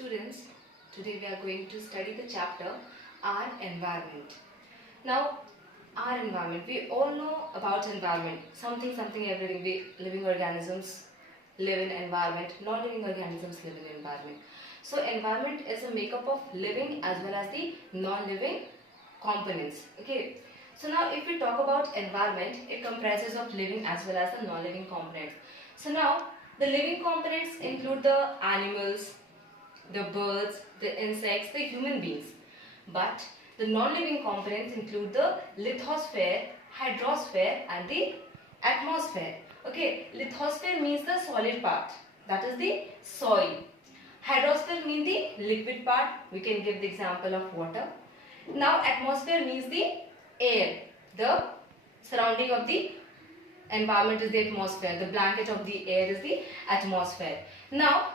Students, today we are going to study the chapter Our Environment. Now, our environment, we all know about environment, something, everything. We living organisms live in environment, non-living organisms live in environment. So, environment is a makeup of living as well as the non-living components. Okay. So now if we talk about environment, it comprises of living as well as the non-living components. So now the living components include the animals, the birds, the insects, the human beings. But the non-living components include the lithosphere, hydrosphere and the atmosphere. Okay, lithosphere means the solid part, that is the soil. Hydrosphere means the liquid part, we can give the example of water. Now atmosphere means the air, the surrounding of the environment is the atmosphere, the blanket of the air is the atmosphere. Now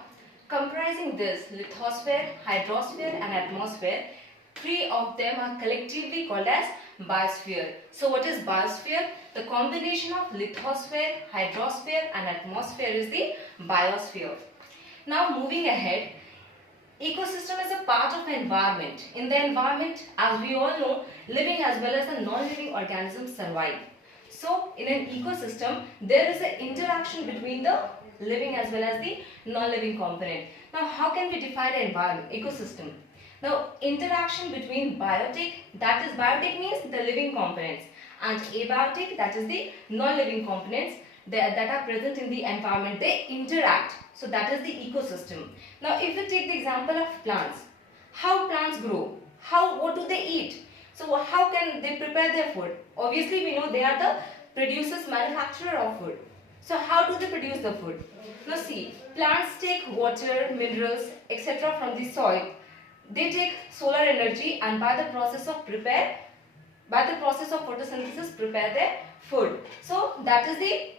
comprising this lithosphere, hydrosphere and atmosphere, three of them are collectively called as biosphere. So what is biosphere? The combination of lithosphere, hydrosphere and atmosphere is the biosphere. Now moving ahead, ecosystem is a part of environment. In the environment, as we all know, living as well as the non-living organisms survive. So in an ecosystem, there is an interaction between the living as well as the non-living component. Now how can we define an environment, ecosystem? Now interaction between biotic, that is biotic means the living components, and abiotic, that is the non-living components that are present in the environment, they interact. So that is the ecosystem. Now if we take the example of plants, how plants grow, what do they eat? So how can they prepare their food? Obviously we know they are the producers, manufacturer of food. So how do they produce the food? Now see, plants take water, minerals, etc. from the soil. They take solar energy and by the process of photosynthesis prepare their food. So that is the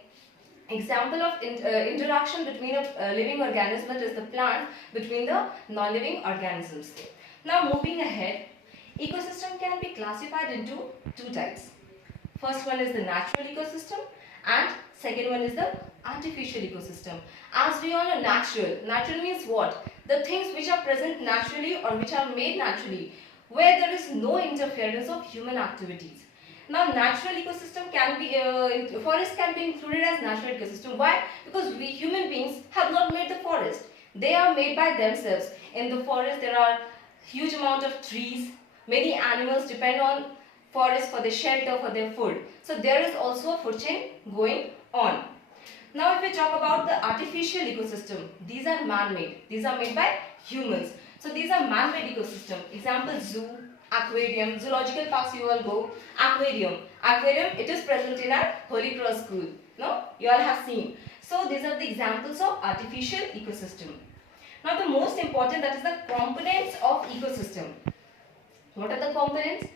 example of interaction between a living organism, that is the plant, between the non-living organisms. Now moving ahead, ecosystem can be classified into two types. First one is the natural ecosystem and second one is the artificial ecosystem. As we all know, natural means what? The things which are present naturally or which are made naturally, where there is no interference of human activities. Now natural ecosystem can be, forest can be included as natural ecosystem. Why? Because we human beings have not made the forest. They are made by themselves. In the forest there are huge amount of trees. Many animals depend on forest for their shelter, for their food. So there is also a food chain going on. Now if we talk about the artificial ecosystem, these are man-made. These are made by humans. So these are man-made ecosystem. Example, zoo, aquarium, zoological parks you all go, aquarium, it is present in our Holy Cross school. No, you all have seen. So these are the examples of artificial ecosystem. Now the most important, that is the components of ecosystem. What are the components?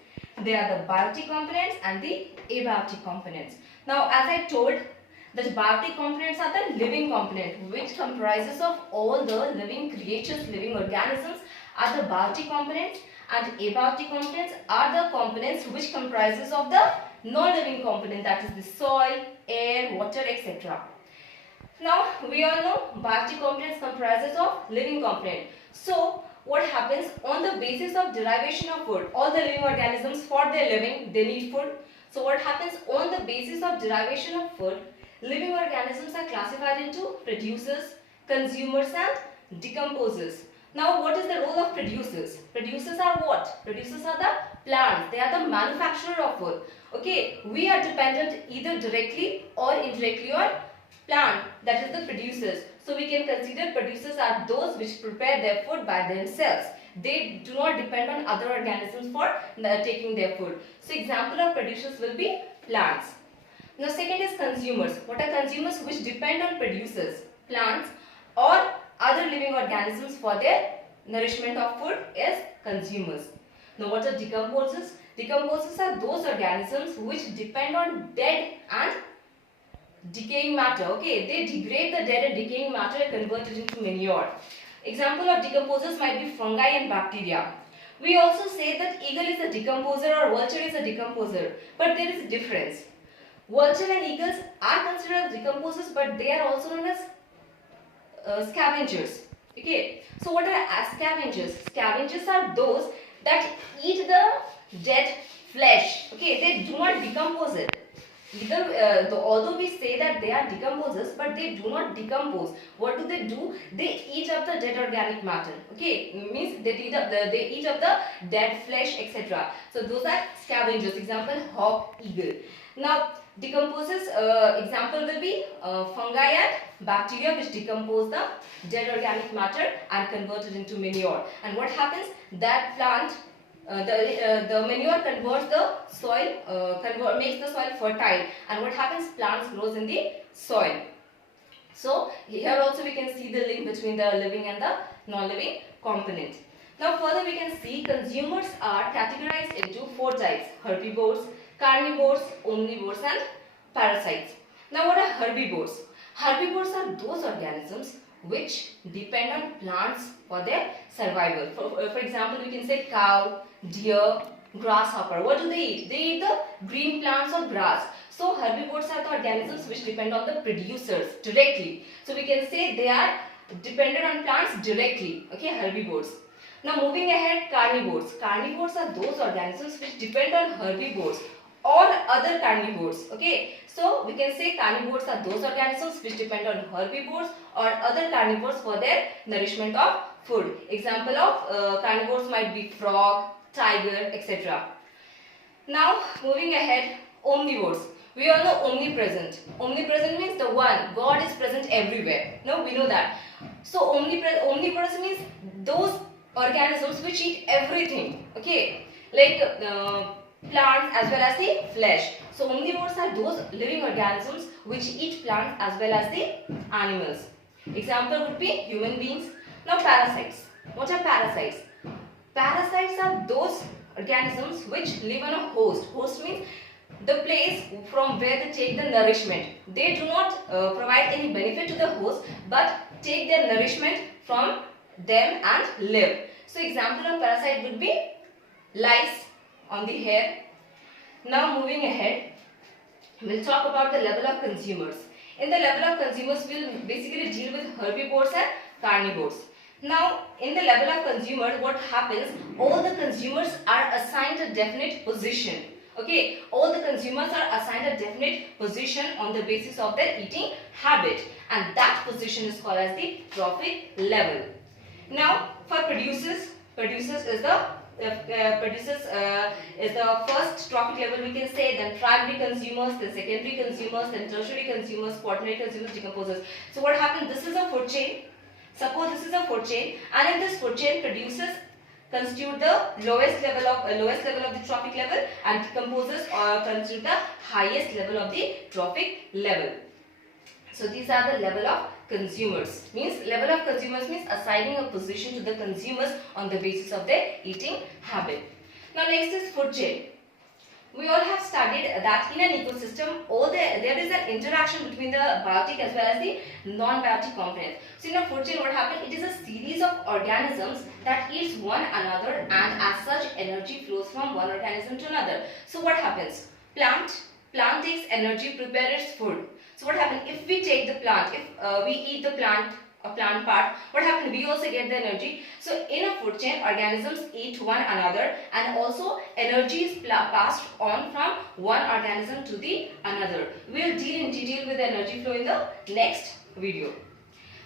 They are the biotic components and the abiotic components. Now as I told, the biotic components are the living component which comprises of all the living creatures, living organisms are the biotic components, and abiotic components are the components which comprises of the non-living component, that is the soil, air, water, etc. Now we all know biotic components comprises of living component. So what happens on the basis of derivation of food? All the living organisms, for their living they need food. So what happens on the basis of derivation of food? Living organisms are classified into producers, consumers and decomposers. Now what is the role of producers? Producers are what? Producers are the plants. They are the manufacturer of food. Okay, we are dependent either directly or indirectly on plant, that is the producers. So we can consider producers are those which prepare their food by themselves. They do not depend on other organisms for taking their food. So example of producers will be plants. Now second is consumers. What are consumers? Which depend on producers, plants or other living organisms for their nourishment of food is consumers. Now what are decomposers? Decomposers are those organisms which depend on dead and decaying matter. Okay, they degrade the dead and decaying matter and convert it into manure. Example of decomposers might be fungi and bacteria. We also say that eagle is a decomposer or vulture is a decomposer, but there is a difference. Vulture and eagles are considered as decomposers, but they are also known as scavengers. Okay, so what are scavengers? Scavengers are those that eat the dead flesh. Okay, they do not decompose it. Although we say that they are decomposers, but they do not decompose. What do? They eat up the dead organic matter. Okay, means they eat up the dead flesh, etc. So those are scavengers. Example: hawk, eagle. Now decomposers. Example will be fungi and bacteria, which decompose the dead organic matter and convert it into manure. And what happens? That plant. The manure converts the soil, makes the soil fertile, and what happens? Plants grows in the soil. So here also we can see the link between the living and the non-living component. Now further we can see consumers are categorized into 4 types: herbivores, carnivores, omnivores, and parasites. Now what are herbivores? Herbivores are those organisms which depend on plants for their survival. For example, we can say cow, deer, grasshopper. What do they eat? They eat the green plants or grass. So herbivores are the organisms which depend on the producers directly. So we can say they are dependent on plants directly. Okay, herbivores. Now moving ahead, carnivores. Carnivores are those organisms which depend on herbivores or other carnivores. Okay, so we can say carnivores are those organisms which depend on herbivores or other carnivores for their nourishment of food. Example of carnivores might be frog, tiger, etc. Now moving ahead, omnivores. We all know omnipresent. Omnipresent means the one. God is present everywhere. No, we know that. So omnivorous means those organisms which eat everything. Okay, like plants as well as the flesh. So omnivores are those living organisms which eat plants as well as the animals. Example would be human beings. Now parasites. What are parasites? Parasites are those organisms which live on a host. Host means the place from where they take the nourishment. They do not provide any benefit to the host, but take their nourishment from them and live. So example of parasite would be lice on the hair. Now moving ahead, we'll talk about the level of consumers. In the level of consumers, we'll basically deal with herbivores and carnivores. Now, in the level of consumers, what happens? All the consumers are assigned a definite position. Okay, all the consumers are assigned a definite position on the basis of their eating habit, and that position is called as the trophic level. Now, for producers is the first trophic level, we can say. Then primary consumers, then secondary consumers, then tertiary consumers, quaternary consumers, decomposers. So what happens? This is a food chain. Suppose this is a food chain, and in this food chain, producers constitute the lowest level of the trophic level, and decomposers constitute the highest level of the trophic level. So these are the level of consumers. Level of consumers means assigning a position to the consumers on the basis of their eating habit. Now next is food chain. We all have studied that in an ecosystem, there is an interaction between the biotic as well as the non-biotic components. So in a food chain, what happens? It is a series of organisms that eats one another, and as such, energy flows from one organism to another. So what happens? Plant takes energy, prepare its food. So what happens if we take the plant? If we eat the plant, a plant part, what happens? We also get the energy. So in a food chain, organisms eat one another, and also energy is passed on from one organism to the another. We will deal in detail with the energy flow in the next video.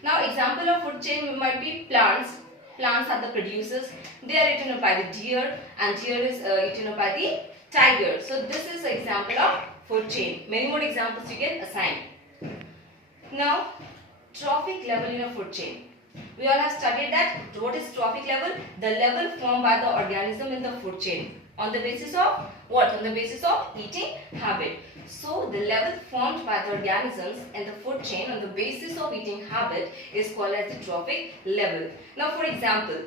Now example of food chain might be plants. Plants are the producers. They are eaten up by the deer, and deer is eaten up by the tiger. So this is an example of food chain. Many more examples you can assign. Now, trophic level in a food chain. We all have studied that. What is trophic level? The level formed by the organism in the food chain. On the basis of what? On the basis of eating habit. So, the level formed by the organisms in the food chain on the basis of eating habit is called as the trophic level. Now, for example,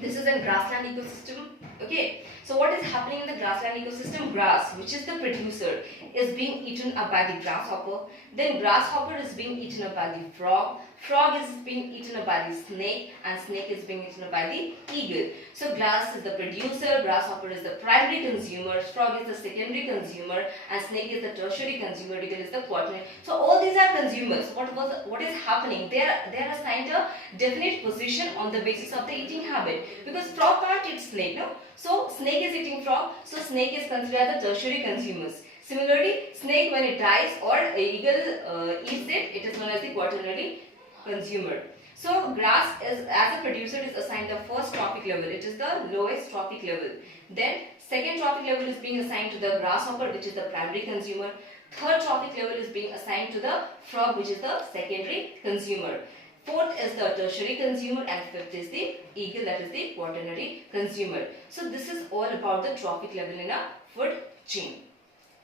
this is a grassland ecosystem. Okay, so what is happening in the grassland ecosystem? Grass, which is the producer, is being eaten up by the grasshopper. Then grasshopper is being eaten up by the frog. frog is being eaten up by the snake, and snake is being eaten up by the eagle. So grass is the producer, grasshopper is the primary consumer, frog is the secondary consumer, and snake is the tertiary consumer, eagle is the quaternary. So all these are consumers. What is happening? They are assigned a definite position on the basis of the eating habit, because frog can't eat snake, no? So snake is eating frog, so snake is considered the tertiary consumers. Similarly, snake when it dies or eagle eats it, it is known as the quaternary consumer. So grass is, as a producer, is assigned the first trophic level. It is the lowest trophic level. Then second trophic level is being assigned to the grasshopper, which is the primary consumer. Third trophic level is being assigned to the frog, which is the secondary consumer. Fourth is the tertiary consumer, and fifth is the eagle, that is the quaternary consumer. So this is all about the trophic level in a food chain.